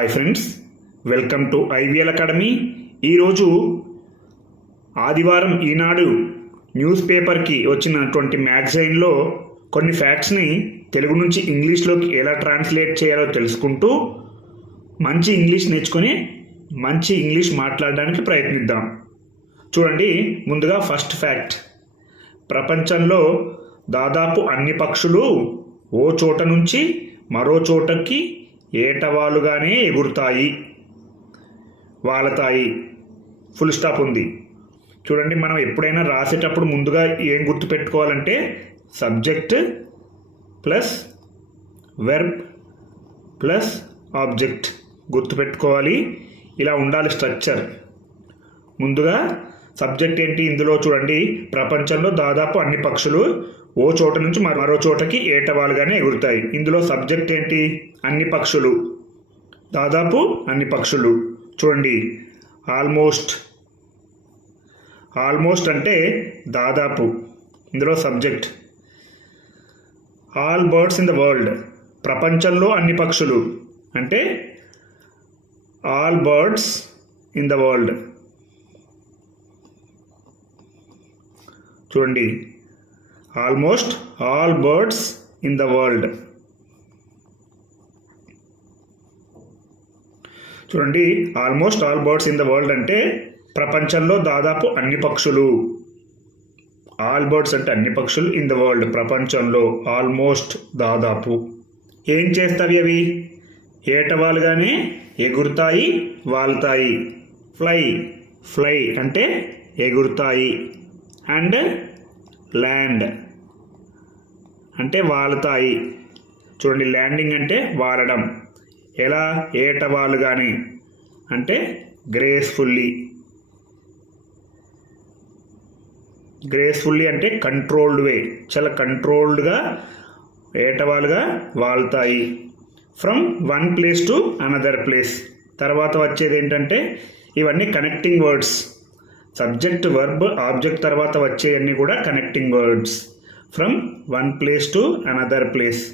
Hi friends welcome to IVL academy ఈరోజు ఆదివారం ఈనాడు news పేపర్కి వచ్చినటువంటి మ్యాగజైన్లో కొన్ని ఫ్యాక్ట్స్ని తెలుగు నుంచి ఇంగ్లీష్లోకి ఎలా ట్రాన్స్లేట్ చేయాలో తెలుసుకుంటూ మంచి ఇంగ్లీష్ నేర్చుకొని మంచి ఇంగ్లీష్ మాట్లాడడానికి ప్రయత్నిద్దాం. చూడండి ముందుగా ఫస్ట్ ఫ్యాక్ట్. ప్రపంచంలో దాదాపు అన్ని పక్షులు ఓ చోట నుంచి మరో చోటకి ఏటవాలుగానే ఎగురుతాయి. వాలతాయి. ఫుల్ స్టాప్ ఉంది. చూడండి మనం ఎప్పుడైనా రాసేటప్పుడు ముందుగా ఏం గుర్తుపెట్టుకోవాలంటే subject plus verb plus object గుర్తుపెట్టుకోవాలి ఇలా ఉండాలి స్ట్రక్చర్. ముందుగా సబ్జెక్ట్ ఏంటి ఇందులో చూడండి. ప్రపంచంలో దాదాపు అన్ని పక్షులు ఓ చోట నుంచి మరో మరో చోటకి ఏటవాలుగానే ఎగురుతాయి. ఇందులో సబ్జెక్ట్ ఏంటి? అన్ని పక్షులు. దాదాపు అన్ని పక్షులు. చూడండి. ఆల్మోస్ట్ ఆల్మోస్ట్ అంటే దాదాపు. ఇందులో subject. All birds in the world. ప్రపంచంలో అన్ని పక్షులు. అంటే all birds in the world. చూడండి. Almost all birds in the world. చూడండి almost all birds in the world అంటే ప్రపంచంలో దాదాపు అన్ని పక్షులు. ఆల్ బర్డ్స్ అంటే అన్ని పక్షులు ఇన్ ద వరల్డ్ ప్రపంచంలో ఆల్మోస్ట్ దాదాపు. ఏం చేస్తావి అవి? ఏటవాలుగానే ఎగురుతాయి వాలుతాయి ఫ్లై ఫ్లై అంటే ఎగురుతాయి. అండ్ ల్యాండ్ అంటే వాలుతాయి. చూడండి ల్యాండింగ్ అంటే వాలడం. ఎలా? ఏటవాలుగానే అంటే గ్రేస్ఫుల్లీ గ్రేస్ఫుల్లీ అంటే కంట్రోల్డ్ వే చాలా కంట్రోల్డ్గా ఏటవాలుగా వాలుతాయి. From one place to another place తర్వాత వచ్చేది ఏంటంటే ఇవన్నీ connecting words subject verb object తర్వాత వచ్చేవన్నీ కూడా connecting words. From one place to another place.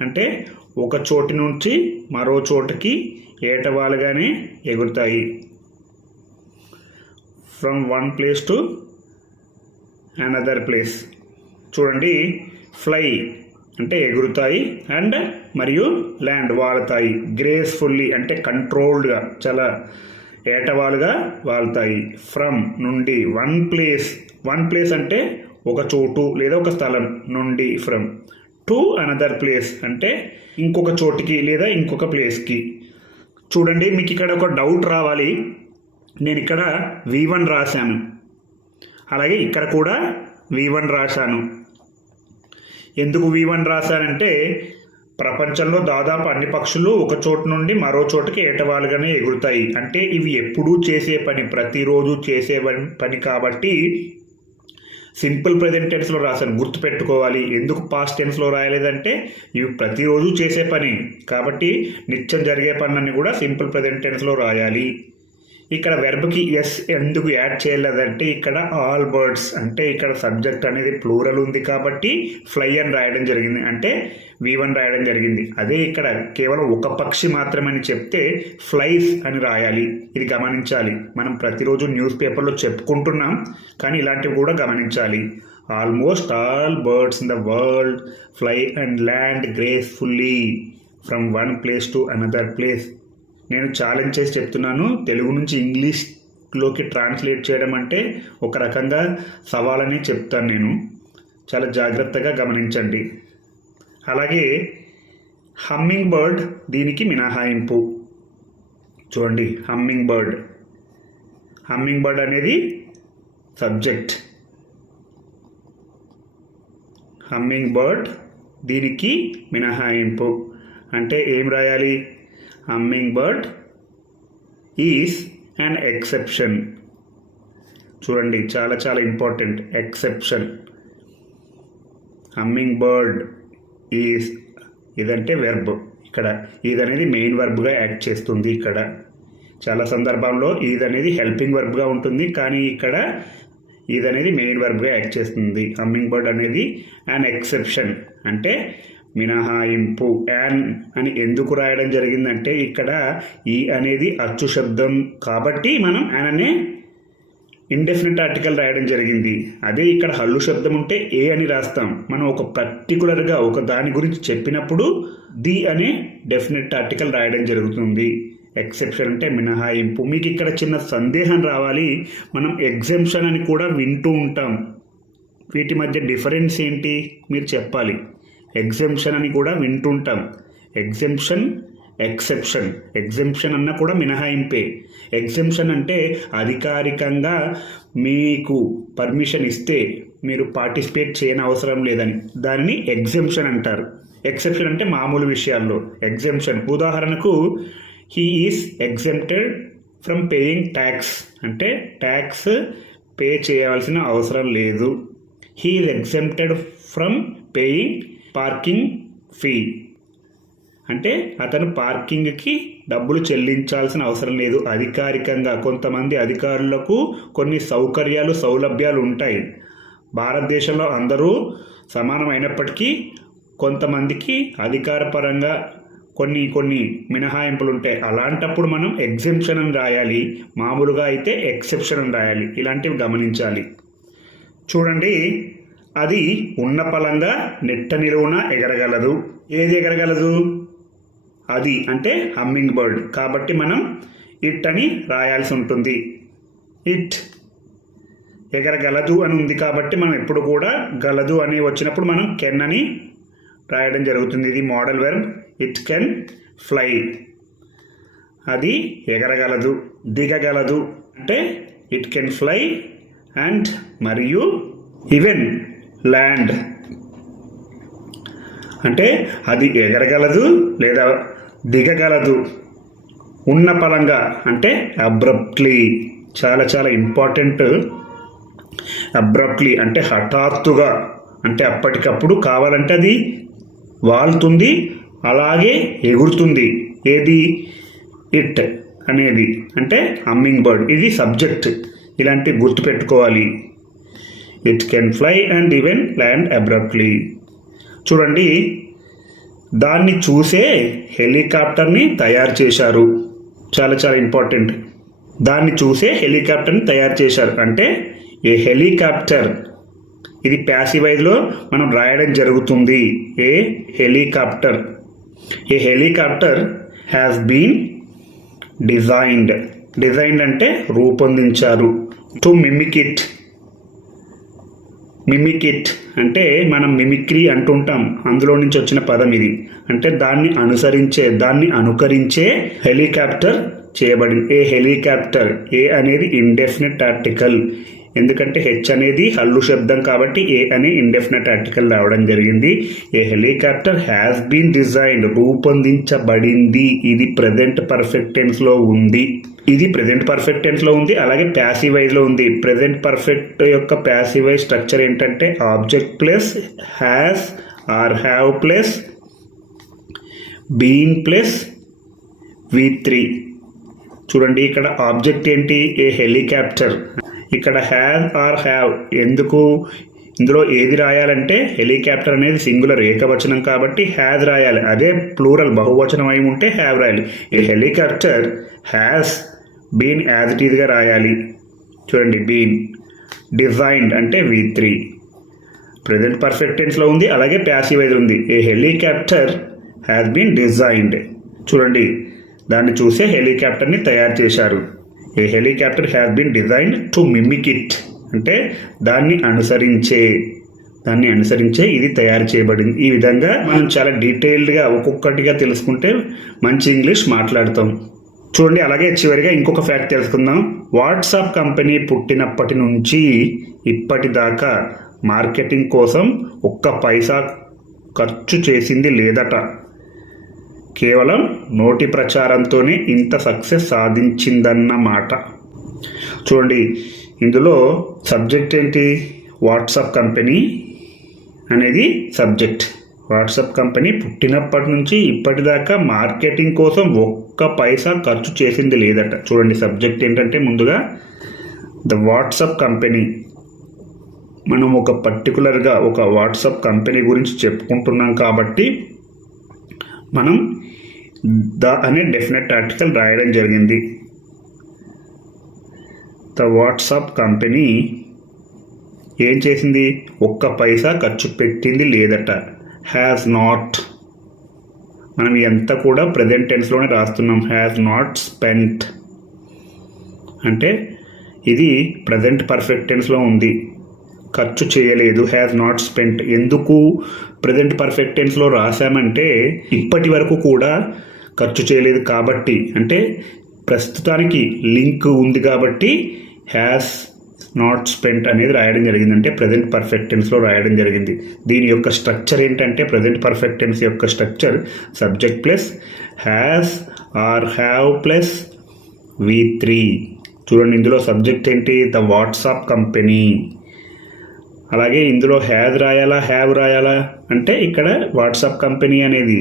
అంటే ఒక చోటి నుంచి మరో చోటుకి ఏటవాలుగానే ఎగురుతాయి. From one place to another place. చూడండి ఫ్లై అంటే ఎగురుతాయి అండ్ మరియు ల్యాండ్ వాలుతాయి గ్రేస్ఫుల్లీ అంటే కంట్రోల్డ్గా చాలా ఏటవాలుగా వాలుతాయి ఫ్రమ్ నుండి వన్ ప్లేస్ వన్ ప్లేస్ అంటే ఒక చోటు లేదా ఒక స్థలం నుండి ఫ్రమ్. టు అనదర్ ప్లేస్ అంటే ఇంకొక చోటికి లేదా ఇంకొక ప్లేస్కి. చూడండి మీకు ఇక్కడ ఒక డౌట్ రావాలి. నేను ఇక్కడ వి వన్ రాశాను. అలాగే ఇక్కడ కూడా వి వన్ రాశాను. ఎందుకు వి వన్ రాశానంటే ప్రపంచంలో దాదాపు అన్ని పక్షులు ఒక చోటు నుండి మరో చోటుకి ఏటవాలుగానే ఎగురుతాయి. అంటే ఇవి ఎప్పుడూ చేసే పని ప్రతిరోజు చేసే పని- పని కాబట్టి సింపుల్ ప్రజెంట్ టెన్స్లో రాశాను. గుర్తుపెట్టుకోవాలి. ఎందుకు పాస్ట్ టెన్స్లో రాయలేదంటే ఇవి ప్రతిరోజు చేసే పని. కాబట్టి నిత్యం జరిగే పనులన్నీ కూడా సింపుల్ ప్రజెంట్ టెన్స్లో రాయాలి. ఇక్కడ వెర్బ్కి ఎస్ ఎందుకు యాడ్ చేయలేదంటే ఇక్కడ ఆల్ బర్డ్స్ అంటే ఇక్కడ సబ్జెక్ట్ అనేది ప్లూరల్ ఉంది కాబట్టి ఫ్లై అని రాయడం జరిగింది. అంటే వి వన్ రాయడం జరిగింది. అదే ఇక్కడ కేవలం ఒక పక్షి మాత్రమే అని చెప్తే ఫ్లైస్ అని రాయాలి. ఇది గమనించాలి. మనం ప్రతిరోజు న్యూస్ పేపర్లో చెప్పుకుంటున్నాం కానీ ఇలాంటివి కూడా గమనించాలి. Almost all birds in the world fly and land gracefully from one place to another place నేను ఛాలెంజ్ చేసి చెప్తున్నాను. తెలుగు నుంచి ఇంగ్లీష్లోకి ట్రాన్స్లేట్ చేయడం అంటే ఒక రకంగా సవాలని చెప్తాను నేను. చాలా జాగ్రత్తగా గమనించండి. అలాగే హమ్మింగ్ బర్డ్ దీనికి మినహాయింపు. చూడండి హమ్మింగ్ బర్డ్ హమ్మింగ్ బర్డ్ అనేది సబ్జెక్ట్ హమ్మింగ్ బర్డ్ దీనికి మినహాయింపు. అంటే ఏం రాయాలి? Humming bird is an exception చూడండి చాలా చాలా important exception humming bird is ఇదంటే వెర్బ్ ఇక్కడ ఇది అనేది మెయిన్ వర్బ్గా యాక్ట్ చేస్తుంది ఇక్కడ. చాలా సందర్భంలో ఇది అనేది హెల్పింగ్ వర్బ్గా ఉంటుంది కానీ ఇక్కడ ఇది అనేది మెయిన్ వర్బ్గా యాక్ట్ చేస్తుంది. హమ్మింగ్ బర్డ్ అనేది అన్ ఎక్సెప్షన్ అంటే మినహాయింపు. యాన్ అని ఎందుకు రాయడం జరిగిందంటే ఇక్కడ ఈ అనేది అచ్చు శబ్దం కాబట్టి మనం యాన్ అనే ఇండెఫినెట్ ఆర్టికల్ రాయడం జరిగింది. అదే ఇక్కడ హల్లు శబ్దం ఉంటే ఏ అని రాస్తాం. మనం ఒక పర్టికులర్గా ఒక దాని గురించి చెప్పినప్పుడు ది అనే డెఫినెట్ ఆర్టికల్ రాయడం జరుగుతుంది. ఎక్సెప్షన్ అంటే మినహాయింపు. మీకు ఇక్కడ చిన్న సందేహం రావాలి. మనం ఎగ్జెంప్షన్ అని కూడా వింటూ ఉంటాం. వీటి మధ్య డిఫరెన్స్ ఏంటి? మీరు చెప్పాలి. ఎగ్జెంప్షన్ అని కూడా వింటుంటాం. ఎగ్జెంప్షన్ ఎక్సెప్షన్ ఎగ్జెంప్షన్ అన్న కూడా మినహాయింపే. ఎగ్జెంప్షన్ అంటే అధికారికంగా మీకు పర్మిషన్ ఇస్తే మీరు పార్టిసిపేట్ చేయని అవసరం లేదని. దానిని ఎగ్జెంప్షన్ అంటారు. ఎక్సెప్షన్ అంటే మామూలు విషయాల్లో. ఎగ్జెంప్షన్ ఉదాహరణకు he is exempted from paying tax అంటే ట్యాక్స్ పే చేయాల్సిన అవసరం లేదు. He is exempted from paying parking fee. అంటే అతను పార్కింగ్కి డబ్బులు చెల్లించాల్సిన అవసరం లేదు. అధికారికంగా కొంతమంది అధికారులకు కొన్ని సౌకర్యాలు సౌలభ్యాలు ఉంటాయి. భారతదేశంలో అందరూ సమానమైనప్పటికీ కొంతమందికి అధికారపరంగా కొన్ని కొన్ని మినహాయింపులు ఉంటాయి. అలాంటప్పుడు మనం ఎగ్జిబిషన్ అని రాయాలి. మామూలుగా అయితే ఎక్సెప్షన్ అని రాయాలి. ఇలాంటివి గమనించాలి. చూడండి అది ఉన్న పలంగా నెట్ట నిలువున ఎగరగలదు. ఏది ఎగరగలదు? అది అంటే హమ్మింగ్ బర్డ్. కాబట్టి మనం ఇట్ అని రాయాల్సి ఉంటుంది. ఇట్ ఎగరగలదు అని ఉంది కాబట్టి మనం ఎప్పుడు కూడా గలదు అని వచ్చినప్పుడు మనం కెన్ అని రాయడం జరుగుతుంది. ఇది modal verb. It can fly. అది ఎగరగలదు దిగగలదు. అంటే ఇట్ కెన్ ఫ్లై అండ్ మరియు ఈవెన్ ల్యాండ్ అంటే అది ఎగరగలదు లేదా దిగగలదు. ఉన్న పలంగా అంటే అబ్రప్ట్లీ చాలా చాలా ఇంపార్టెంట్ అబ్రప్ట్లీ అంటే హఠాత్తుగా అంటే అప్పటికప్పుడు కావాలంటే అది వాలుతుంది అలాగే ఎగురుతుంది. ఏది? ఇట్ అనేది. అంటే హమ్మింగ్ బర్డ్ ఇది సబ్జెక్ట్ ఇలాంటి గుర్తుపెట్టుకోవాలి. It can fly and even land abruptly చూడండి దాన్ని చూసే హెలికాప్టర్ని తయారు చేశారు. చాలా చాలా ఇంపార్టెంట్. దాన్ని చూసే హెలికాప్టర్ని తయారు చేశారు. అంటే ఏ హెలికాప్టర్? ఇది ప్యాసివైజ్లో మనం రాయడం జరుగుతుంది. A helicopter? A helicopter has been designed designed అంటే రూపొందించారు. To mimic it mimic it అంటే మనం మిమిక్రీ అంటుంటాం. అందులో నుంచి వచ్చిన పదం ఇది. అంటే దాన్ని అనుసరించే దాన్ని అనుకరించే హెలికాప్టర్ చేయబడింది ఏ హెలికాప్టర్? ఏ అనేది ఇండెఫినెట్ ఆర్టికల్ ఎందుకంటే హెచ్ అనేది హల్లు శబ్దం కాబట్టి ఏ అనే ఇండెఫినెట్ ఆర్టికల్ రావడం జరిగింది. A helicopter has been designed రూపొందించబడింది. ఇది ప్రజెంట్ పర్ఫెక్ట్ టెన్స్లో ఉంది. ఇది ప్రజెంట్ పర్ఫెక్ట్ టెన్స్లో ఉంది అలాగే ప్యాసివైజ్లో ఉంది. ప్రజెంట్ పర్ఫెక్ట్ యొక్క ప్యాసివైజ్ స్ట్రక్చర్ ఏంటంటే object plus has or have plus been plus V three చూడండి ఇక్కడ ఆబ్జెక్ట్ ఏంటి? ఏ హెలికాప్టర్ ఇక్కడ హ్యావ్ ఆర్ హ్యావ్ ఎందుకు? ఇందులో ఏది రాయాలంటే హెలికాప్టర్ అనేది సింగులర్ ఏకవచనం కాబట్టి హ్యాజ్ రాయాలి. అదే ప్లూరల్ బహువచనం అయి ఉంటే హ్యావ్ రాయాలి. ఈ helicopter has been as it ఈజ్గా రాయాలి. చూడండి బీన్ డిజైన్డ్ అంటే వి త్రీ ప్రజెంట్ పర్ఫెక్ట్ టెన్స్లో ఉంది అలాగే ప్యాసివైజ్ ఉంది. A helicopter has been designed చూడండి దాన్ని చూసే హెలికాప్టర్ని తయారు చేశారు. A helicopter has been designed to mimic it అంటే దాన్ని అనుసరించే దాన్ని అనుసరించే ఇది తయారు చేయబడింది. ఈ విధంగా మనం చాలా డీటెయిల్డ్గా ఒక్కొక్కటిగా తెలుసుకుంటే మంచి ఇంగ్లీష్ మాట్లాడతాం. చూడండి అలాగే చివరిగా ఇంకొక ఫ్యాక్ట్ తెలుసుకుందాం. వాట్సాప్ కంపెనీ పుట్టినప్పటి నుంచి ఇప్పటిదాకా మార్కెటింగ్ కోసం ఒక్క పైసా ఖర్చు చేసింది లేదట. కేవలం నోటి ప్రచారంతోనే ఇంత సక్సెస్ సాధించిందన్నమాట. చూడండి ఇందులో సబ్జెక్ట్ ఏంటి? వాట్సాప్ కంపెనీ అనేది సబ్జెక్ట్ వాట్సాప్ కంపెనీ పుట్టినప్పటి నుంచి ఇప్పటిదాకా మార్కెటింగ్ కోసం ఒక్క పైసా ఖర్చు చేసింది లేదట. చూడండి సబ్జెక్ట్ ఏంటంటే ముందుగా ద వాట్సాప్ కంపెనీ. మనం ఒక పర్టికులర్గా ఒక వాట్సాప్ కంపెనీ గురించి చెప్పుకుంటున్నాం కాబట్టి మనం ద అనే డెఫినెట్ ఆర్టికల్ రాయడం జరిగింది. ద వాట్సాప్ కంపెనీ ఏం చేసింది? ఒక్క పైసా ఖర్చు పెట్టింది లేదట. హ్యాస్ నాట్ మనం ఎంత కూడా ప్రజెంట్ టెన్స్లోనే రాస్తున్నాం. హ్యాస్ నాట్ స్పెంట్ అంటే ఇది ప్రజెంట్ పర్ఫెక్ట్ టెన్స్లో ఉంది. ఖర్చు చేయలేదు. హ్యాస్ నాట్ స్పెంట్ ఎందుకు ప్రజెంట్ పర్ఫెక్ట్ టెన్స్లో రాశామంటే ఇప్పటి వరకు కూడా ఖర్చు చేయలేదు కాబట్టి. అంటే ప్రస్తుతానికి లింక్ ఉంది కాబట్టి హ్యాస్ నాట్ స్పెంట్ అనేది రాయడం జరిగింది అంటే ప్రజెంట్ పర్ఫెక్ట్ టెన్స్లో రాయడం జరిగింది. దీని యొక్క స్ట్రక్చర్ ఏంటంటే ప్రజెంట్ పర్ఫెక్ట్ టెన్స్ యొక్క structure subject plus has or have plus V three చూడండి ఇందులో సబ్జెక్ట్ ఏంటి? ద వాట్సాప్ కంపెనీ అలాగే ఇందులో హ్యాజ్ రాయాలా హ్యావ్ రాయాలా? అంటే ఇక్కడ వాట్సాప్ కంపెనీ అనేది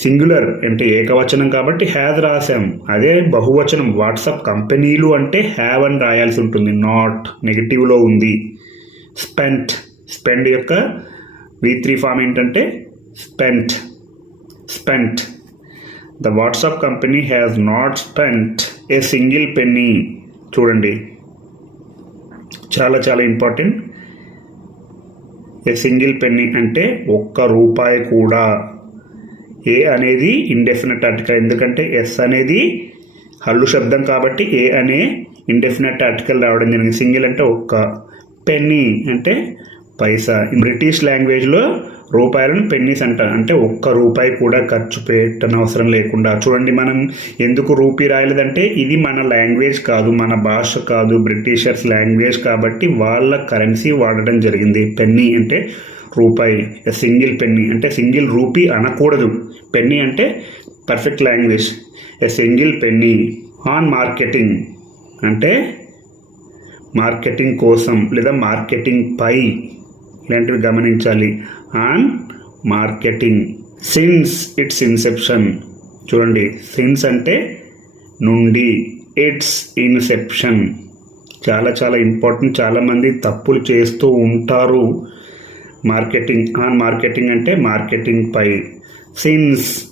సింగులర్ అంటే ఏకవచనం కాబట్టి హ్యాజ్ రాసాం. అదే బహువచనం. వాట్సాప్ కంపెనీలు అంటే హ్యావ్ అని రాయాల్సి ఉంటుంది. నాట్ నెగిటివ్లో ఉంది. స్పెంట్ స్పెండ్ యొక్క వి త్రీ ఫామ్ ఏంటంటే spent spent the WhatsApp company has not spent a single penny చూడండి. చాలా చాలా ఇంపార్టెంట్ ఏ సింగిల్ పెన్నీ అంటే ఒక్క రూపాయి కూడా. ఏ అనేది ఇండెఫినెట్ ఆర్టికల్ ఎందుకంటే ఎస్ అనేది హల్లు శబ్దం కాబట్టి ఏ అనే ఇండెఫినెట్ ఆర్టికల్ రావడం జరిగింది. సింగిల్ అంటే ఒక్క. పెన్నీ అంటే పైసా. బ్రిటిష్ లాంగ్వేజ్లో రూపాయలను పెన్నీస్ అంటారు అంటే ఒక్క రూపాయి కూడా ఖర్చు పెట్టనవసరం లేకుండా. చూడండి మనం ఎందుకు రూపీ రాయలేదంటే ఇది మన లాంగ్వేజ్ కాదు మన భాష కాదు బ్రిటిషర్స్ లాంగ్వేజ్ కాబట్టి వాళ్ళ కరెన్సీ వాడడం జరిగింది. పెన్నీ అంటే రూపాయి సింగిల్ పెన్నీ అంటే సింగిల్ రూపీ అనకూడదు. పెన్నీ అంటే perfect language. A single penny on marketing అంటే మార్కెటింగ్ కోసం లేదా మార్కెటింగ్ పై ఇలాంటివి గమనించాలి. On marketing since its inception చూడండి సిన్స్ అంటే నుండి ఇట్స్ ఇన్సెప్షన్ చాలా చాలా ఇంపార్టెంట్ చాలామంది తప్పులు చేస్తూ ఉంటారు. మార్కెటింగ్ ఆన్ మార్కెటింగ్ అంటే మార్కెటింగ్ పై. సిన్స్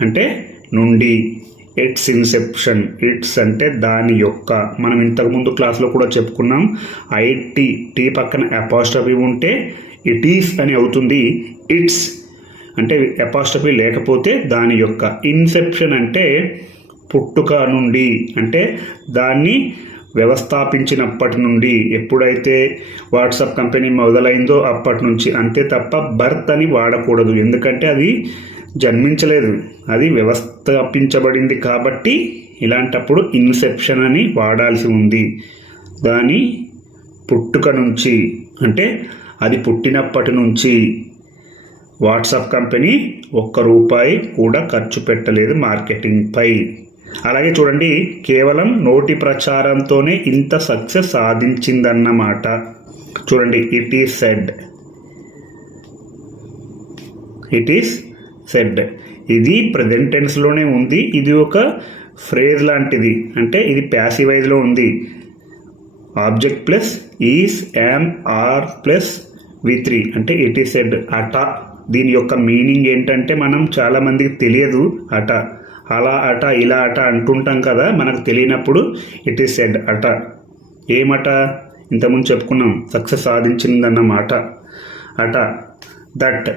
అంటే నుండి ఇట్స్ ఇన్సెప్షన్ ఇట్స్ అంటే దాని యొక్క. మనం ఇంతకుముందు క్లాస్లో కూడా చెప్పుకున్నాం ఐటీ టీ పక్కన అపాస్ట్రఫీ ఉంటే ఇట్ ఈస్ అని అవుతుంది ఇట్స్ అంటే అపాస్ట్రఫీ లేకపోతే దాని యొక్క. ఇన్సెప్షన్ అంటే పుట్టుక నుండి అంటే దాన్ని వ్యవస్థాపించినప్పటి నుండి. ఎప్పుడైతే వాట్సాప్ కంపెనీ మొదలైందో అప్పటి నుంచి అంతే తప్ప బర్త్ అని వాడకూడదు. ఎందుకంటే అది జన్మించలేదు. అది వ్యవస్థాపించబడింది కాబట్టి ఇలాంటప్పుడు ఇన్సెప్షన్ అని వాడాల్సి ఉంది. దాని పుట్టుక నుంచి అంటే అది పుట్టినప్పటి నుంచి వాట్సాప్ కంపెనీ ఒక్క రూపాయి కూడా ఖర్చు పెట్టలేదు మార్కెటింగ్పై అలాగే చూడండి కేవలం నోటి ప్రచారంతోనే ఇంత సక్సెస్ సాధించిందన్నమాట. చూడండి it is said. It is said. ఇది ప్రజెంట్ టెన్స్లోనే ఉంది. ఇది ఒక ఫ్రేజ్ లాంటిది. అంటే ఇది ప్యాసివైజ్లో ఉంది. Object plus is am are plus V three అంటే ఇట్ ఈస్ సెడ్ అట. దీని యొక్క మీనింగ్ ఏంటంటే మనం చాలామందికి తెలియదు అట. అలా అట ఇలా అట అంటుంటాం కదా మనకు తెలియనప్పుడు ఇట్ ఈస్ సెడ్ అట. ఏమట? ఇంతకుముందు చెప్పుకున్నాం సక్సెస్ సాధించిందన్నమాట. అట. దట్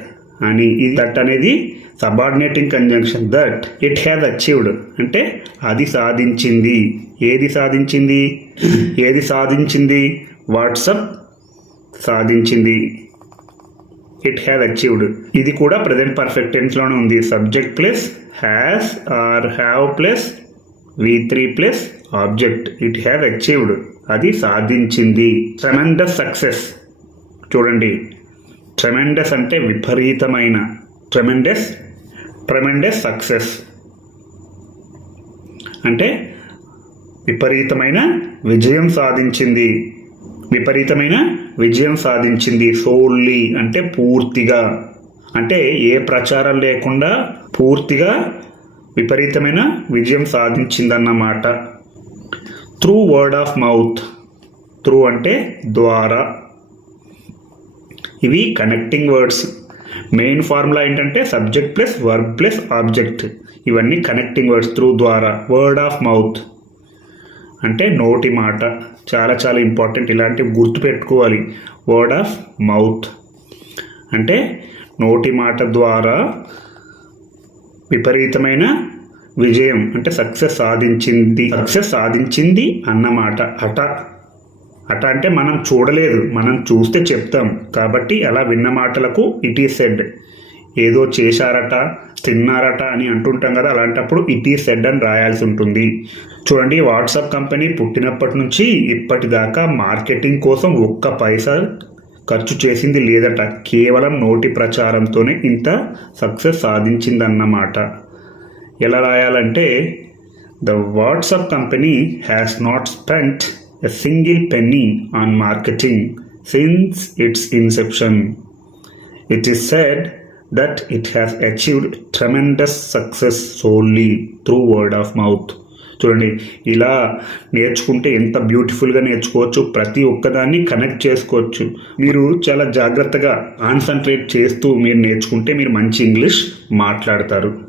అని. ఇది దట్ అనేది subordinating conjunction that it has achieved. అంటే అది సాధించింది. ఏది సాధించింది? ఏది సాధించింది? వాట్సప్ సాధించింది. It has achieved. ఇది కూడా ప్రజెంట్ పర్ఫెక్ట్ టెన్స్లోనే ఉంది. Subject plus has or have plus V three plus object. It has achieved. అది సాధించింది. Tremendous success. చూడండి. ట్రెమెండస్ అంటే విపరీతమైన. ట్రెమెండస్ ట్రెమెండస్ సక్సెస్ అంటే విపరీతమైన విజయం సాధించింది. విపరీతమైన విజయం సాధించింది సోల్లీ అంటే పూర్తిగా. అంటే ఏ ప్రచారం లేకుండా పూర్తిగా విపరీతమైన విజయం సాధించిందన్నమాట. Through word of mouth through అంటే ద్వారా. ఇవి కనెక్టింగ్ వర్డ్స్ మెయిన్ ఫార్ములా ఏంటంటే subject plus verb plus object. ఇవన్నీ కనెక్టింగ్ వర్డ్స్ త్రూ ద్వారా వర్డ్ ఆఫ్ మౌత్. అంటే నోటి మాట. చాలా చాలా ఇంపార్టెంట్. ఇలాంటివి గుర్తుపెట్టుకోవాలి వర్డ్ ఆఫ్ మౌత్. అంటే నోటి మాట ద్వారా విపరీతమైన విజయం అంటే సక్సెస్ సాధించింది సక్సెస్ సాధించింది అన్నమాట. అట. అట అంటే మనం చూడలేదు మనం చూస్తే చెప్తాం. కాబట్టి అలా విన్న మాటలకు ఇట్ ఈ సెడ్ ఏదో చేశారట తిన్నారట అని అంటుంటాం కదా అలాంటప్పుడు ఇట్ ఈ సెడ్ అని రాయాల్సి ఉంటుంది. చూడండి వాట్సాప్ కంపెనీ పుట్టినప్పటి నుంచి ఇప్పటిదాకా మార్కెటింగ్ కోసం ఒక్క పైసా ఖర్చు చేసింది లేదట. కేవలం నోటి ప్రచారంతోనే ఇంత సక్సెస్ సాధించిందన్నమాట. ఎలా రాయాలంటే the WhatsApp company has not spent a single penny on marketing since its inception it is said that it has achieved tremendous success solely through word of mouth చూడండి ఇలా నేర్చుకుంటే ఎంత బ్యూటిఫుల్గా నేర్చుకోవచ్చు? ప్రతి ఒక్కదాన్ని కనెక్ట్ చేసుకోవచ్చు. మీరు చాలా జాగ్రత్తగా కాన్సన్ట్రేట్ చేస్తూ మీరు నేర్చుకుంటే మీరు మంచి ఇంగ్లీష్ మాట్లాడతారు.